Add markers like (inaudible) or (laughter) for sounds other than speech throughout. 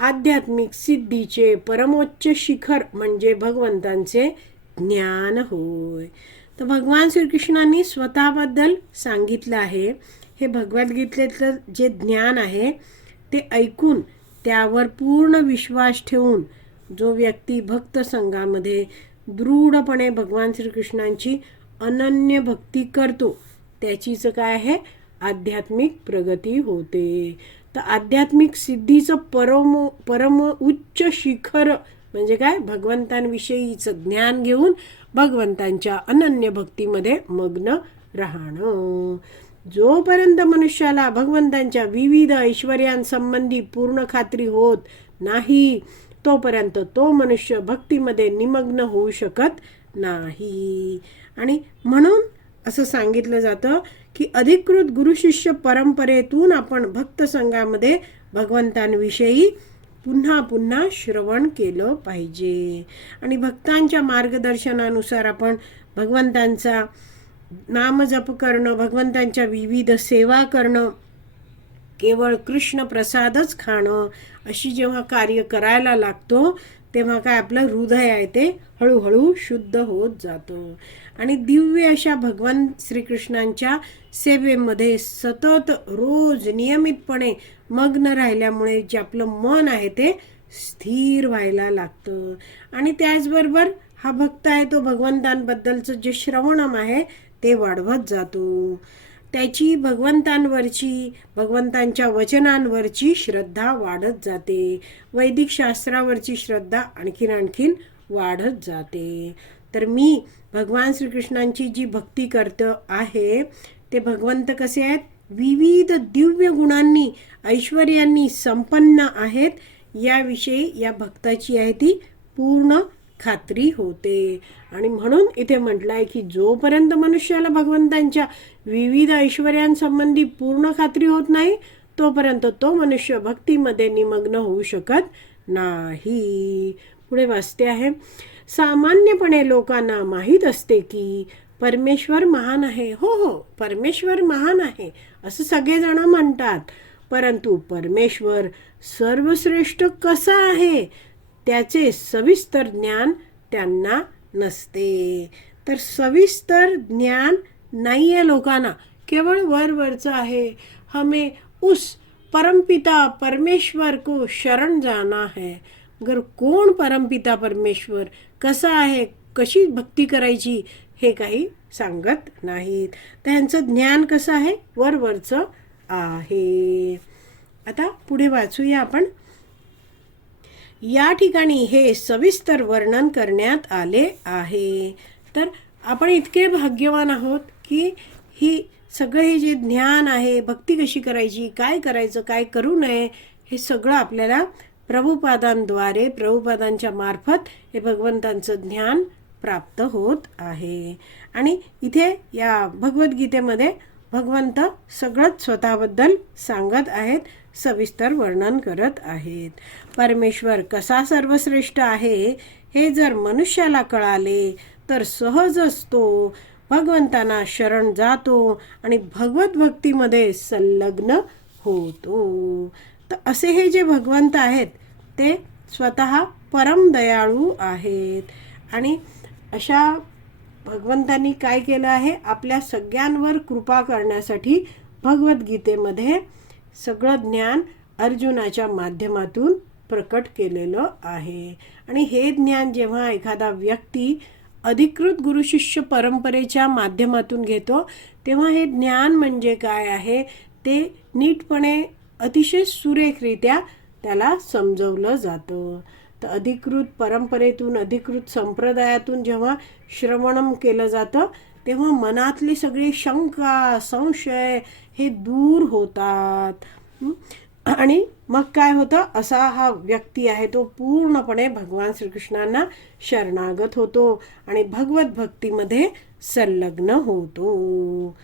आध्यात्मिक सिद्धीचे परमोच्च शिखर म्हणजे भगवंतांचे ज्ञान होय. तर भगवान श्रीकृष्णांनी स्वतःबद्दल सांगितलं आहे. हे भगवद्गीतेतलं जे ज्ञान आहे ते ऐकून त्यावर पूर्ण विश्वास ठेवून जो व्यक्ती भक्त संघामध्ये दृढपणे भगवान श्रीकृष्णांची अनन्य भक्ती करतो त्याचीच काय आहे? आध्यात्मिक प्रगती होते. तर आध्यात्मिक सिद्धीचं परम परम उच्च शिखर म्हणजे काय? भगवंतांविषयीचं ज्ञान घेऊन भगवंतांच्या अनन्य भक्तीमध्ये मग्न राहणं. जोपर्यंत मनुष्याला भगवंतांच्या विविध ऐश्वर्यांसंबंधी पूर्ण खात्री होत नाही तोपर्यंत तो मनुष्य भक्तीमध्ये निमग्न होऊ शकत नाही. आणि म्हणून असं सांगितलं जातं की अधिकृत गुरुशिष्य परंपरेतून आपण भक्त संघामध्ये भगवंतांविषयी पुन्हा पुन्हा श्रवण केलं पाहिजे. आणि भक्तांच्या मार्गदर्शनानुसार आपण भगवंतांचा नामजप करणं भगवंतांच्या विविध सेवा करणं केवळ कृष्ण प्रसादच खाणं अशी जेव्हा कार्य करायला लागतो तेव्हा काय आपलं हृदय आहे ते हळूहळू शुद्ध होत जातं. आणि दिव्य अशा भगवान श्रीकृष्णांच्या सेवेमध्ये सतत रोज नियमितपणे मग्न राहिल्यामुळे जे आपलं मन आहे ते स्थिर व्हायला लागतं. आणि त्याचबरोबर हा भक्त आहे तो भगवंतांबद्दलचं जे श्रवणम आहे ते वाढवत जातो. त्याची भगवंतांवरची भगवंतांच्या वचनांवरची श्रद्धा वाढत जाते. वैदिक शास्त्रावरची श्रद्धा आणखीन आणखीन वाढत जाते. तर मी भगवान श्रीकृष्णांची जी भक्ती करतं आहे ते भगवंत कसे आहेत? विविध दिव्य गुणांनी ऐश्वर्यांनी संपन्न आहेत. याविषयी या भक्ताची आहे ती पूर्ण खात्री होते. आणि म्हणून इथे म्हटलं आहे की जोपर्यंत मनुष्याला भगवंतांच्या विविध ऐश्वर्यांसंबंधी पूर्ण खात्री होत नाही तोपर्यंत तो मनुष्य भक्तीमध्ये निमग्न होऊ शकत नाही. पुढे वाचते आहे. सामान्यपणे लोकांना माहीत असते की परमेश्वर महान आहे. हो हो परमेश्वर महान आहे असं सगळेजण म्हणतात. परंतु परमेश्वर सर्वश्रेष्ठ कसा आहे? त्याचे सविस्तर ज्ञान त्यांना नसते. तर सविस्तर ज्ञान नाही आहे लोकांना. केवळ वरवरचं आहे. हमें उस परमपिता परमेश्वर को शरण जाना है. गर कोण परमपिता परमेश्वर कसा आहे कशी भक्ती करायची हे काही सांगत नाहीत. त्यांचं ज्ञान कसं आहे? वरवरचं आहे. आता पुढे वाचूया आपण. या ठिकाणी हे सविस्तर वर्णन करण्यात आले आहे. तर आपण इतके भाग्यवान आहोत की ही सगळं हे जे ज्ञान आहे भक्ती कशी करायची काय करायचं काय करू नये हे सगळं आपल्याला प्रभुपादांद्वारे प्रभुपादांच्या मार्फत हे भगवंतांचं ज्ञान प्राप्त होत आहे. आणि इथे या भगवद्गीतेमध्ये भगवंत सगळंच स्वतःबद्दल सांगत आहेत सविस्तर वर्णन करत आहेत. परमेश्वर कसा सर्वश्रेष्ठ आहे हे जर मनुष्याला कळाले तर सहजच तो भगवंतांना शरण जातो आणि भगवत भक्तीमध्ये संलग्न होतो. तर असे हे जे भगवंत आहेत ते स्वतः परम दयाळू आहेत. आणि अशा भगवंतांनी काय केलं आहे? आपल्या सगळ्यांवर कृपा करण्यासाठी भगवद्गीतेमध्ये सगळं ज्ञान अर्जुनाच्या माध्यमातून प्रकट केलेलं आहे. आणि हे ज्ञान जेव्हा एखादा व्यक्ती अधिकृत गुरुशिष्य परंपरेच्या माध्यमातून घेतो तेव्हा हे ज्ञान म्हणजे काय आहे? ते नीटपणे अतिशय सुरेखरित्या त्याला समजवलं जातं. अधिकृत परंपरेतून अधिकृत संप्रदायातून जेव्हा श्रवणम केलं जातं तेव्हा मनातली सगळी शंका संशय हे दूर होतात. आणि मग काय होतं? असा हा व्यक्ती आहे तो पूर्णपणे भगवान श्रीकृष्णांना शरणागत होतो आणि भगवत भक्तीमध्ये संलग्न होतो.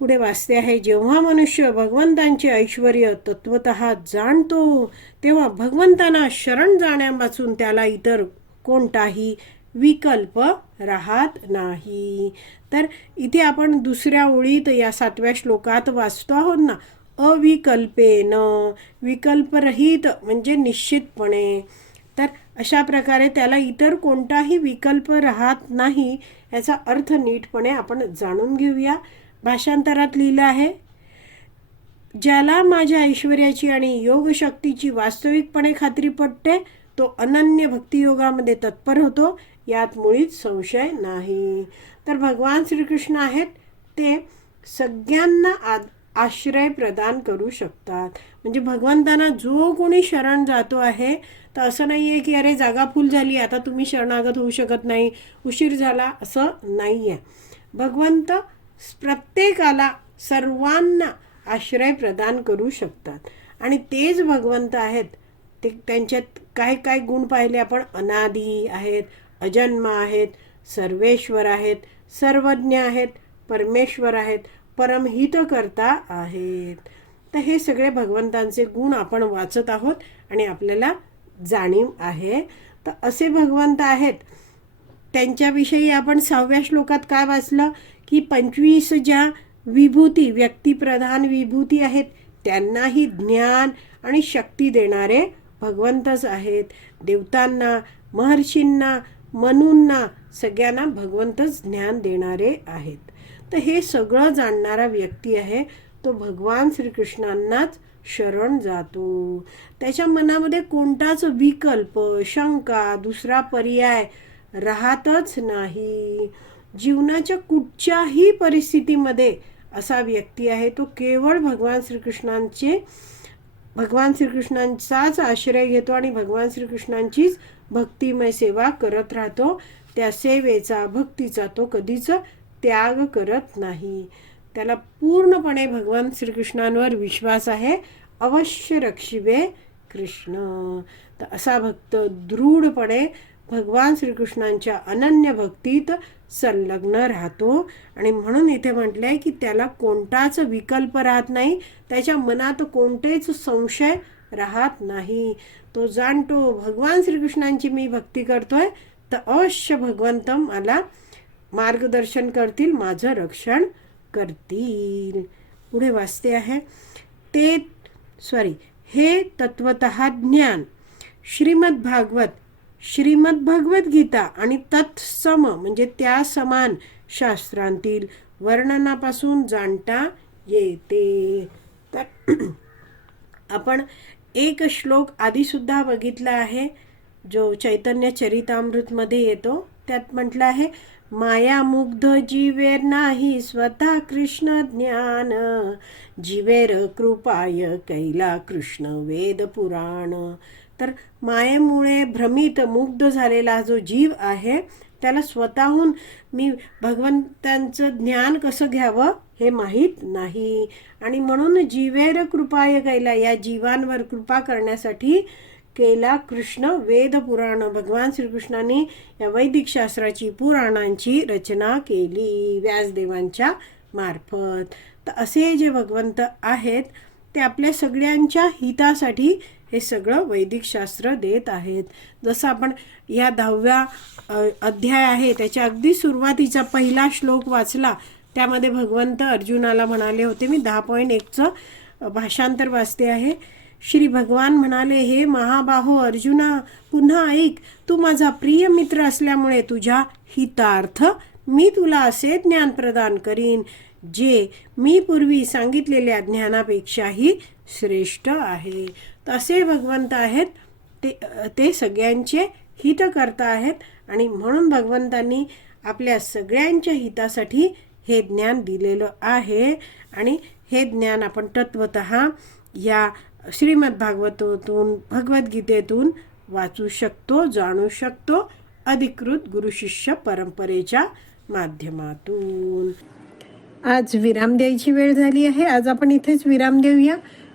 पुढे वाचते आहे जेव्हा मनुष्य भगवंतांचे ऐश्वर तत्वत जाणतो तेव्हा भगवंतांना शरण जाण्यापासून त्याला इतर कोणताही विकल्प राहत नाही. तर इथे आपण दुसऱ्या ओळीत या सातव्या श्लोकात वाचतो आहोत ना अविकल्पेन विकल्परहित म्हणजे निश्चितपणे. तर अशा प्रकारे त्याला इतर कोणताही विकल्प राहत नाही याचा अर्थ नीटपणे आपण जाणून घेऊया. भाषांतरात लिहिलं आहे. ज्याला माझ्या ऐश्वर्याची आणि योगशक्तीची वास्तविकपणे खात्री पटते तो अनन्य भक्तियोगामध्ये तत्पर होतो यात मुळीच संशय नाही. तर भगवान श्रीकृष्ण आहेत ते सगळ्यांना आद आश्रय प्रदान करू शकतात. म्हणजे भगवंतांना जो कोणी शरण जातो आहे तर असं नाही आहे की अरे जागा फुल झाली आता तुम्ही शरणागत होऊ शकत नाही उशीर झाला असं नाही आहे भगवंत प्रत्येकाला सर्वांना आश्रय प्रदान करू शकतात. आणि तेच भगवंत आहेत. ते त्यांच्यात काय काय गुण पाहिले आपण? अनादी आहेत अजन्म आहेत सर्वेश्वर आहेत सर्वज्ञ आहेत परमेश्वर आहेत परमहितकर्ता आहेत. तर हे सगळे भगवंतांचे गुण आपण वाचत आहोत आणि आपल्याला जाणीव आहे. तर असे भगवंत आहेत. त्यांच्याविषयी आपण सहाव्या श्लोकात काय वाचलं? की पंचवीस ज्या विभूती व्यक्तिप्रधान विभूती आहेत त्यांनाही ज्ञान आणि शक्ती देणारे भगवंतच आहेत. देवतांना महर्षींना मनूंना सगळ्यांना भगवंतच ज्ञान देणारे आहेत. तर हे सगळं जाणणारा व्यक्ती आहे तो भगवान श्रीकृष्णांनाच शरण जातो. त्याच्या मनामध्ये कोणताच विकल्प शंका दुसरा पर्याय राहतच नाही. जीवनाच्या कुठच्याही परिस्थितीमध्ये असा व्यक्ती आहे तो केवळ भगवान श्रीकृष्णांचे भगवान श्रीकृष्णांचाच आश्रय घेतो आणि भगवान श्रीकृष्णांचीच भक्तिमय सेवा करत राहतो. त्या सेवेचा भक्तीचा तो कधीच त्याग करत नाही. त्याला पूर्णपणे भगवान श्रीकृष्णांवर विश्वास आहे. अवश्य रक्षिवे कृष्ण. तर असा भक्त दृढपणे भगवान श्रीकृष्णांच्या अनन्य भक्तीत संलग्न राहतो. आणि म्हणून इथे म्हटलं आहे की त्याला कोणताच विकल्प राहत नाही. त्याच्या मनात कोणतेच संशय राहत नाही. तो जाणतो भगवान श्रीकृष्णांची मी भक्ती करतोय तर अवश्य भगवंत मला मार्गदर्शन करतील माझं रक्षण करतील. पुढे वाचते आहे. ते सॉरी हे तत्वत ज्ञान. श्रीमद भागवत श्रीमद भगवद्गीता आणि तत्सम म्हणजे त्या समान शास्त्रांतील वर्णनापासून जाणता येते. तर (clears throat) आपण एक श्लोक आधीसुद्धा बघितला आहे जो चैतन्य चरितामृतमध्ये येतो. त्यात म्हटलं आहे माया मुग्ध जीवेर नाही स्वतः कृष्ण ज्ञान जीवेर कृपाय कैला कृष्ण वेद पुराण तर मायेमुळे भ्रमित मुग्ध झालेला जो जीव आहे त्याला स्वतःहून मी भगवंतांचं ज्ञान कसं घ्यावं हे माहीत नाही. आणि म्हणून जीवेर कृपाय कैला या जीवांवर कृपा करण्यासाठी केला कृष्ण वेद पुराण भगवान श्रीकृष्णाने या वैदिक शास्त्राची पुराणांची रचना केली व्यासदेवांच्या मार्फत. तर असे जे भगवंत आहेत ते आपल्या सगळ्यांच्या हितासाठी हे सगळं वैदिक शास्त्र देत आहेत. जसं आपण या दहाव्या अध्याय आहे त्याच्या अगदी सुरुवातीचा पहिला श्लोक वाचला त्यामध्ये भगवंत अर्जुनाला म्हणाले होते मी दहा पॉईंट एकचं भाषांतर वाचते आहे. श्री भगवान म्हणाले हे महाबाहो अर्जुना पुन्हा ऐक तू माझा प्रिय मित्र असल्यामुळे तुझ्या हितार्थ मी तुला असे ज्ञान प्रदान करीन जे मी पूर्वी सांगितलेल्या ज्ञानापेक्षाही श्रेष्ठ आहे. तसे भगवंत आहेत ते ते सगळ्यांचे हित करता आहेत आणि म्हणून भगवंतांनी आपल्या सगळ्यांच्या हितासाठी हे ज्ञान दिलेलं आहे. आणि हे ज्ञान आपण तत्वत या श्रीमद भागवतातून भगवद्गीतेतून वाचू शकतो जाणू शकतो अधिकृत गुरुशिष्य परंपरेच्या माध्यमातून. आज विराम द्यायची वेळ झाली आहे. आज आपण इथेच विराम देऊया.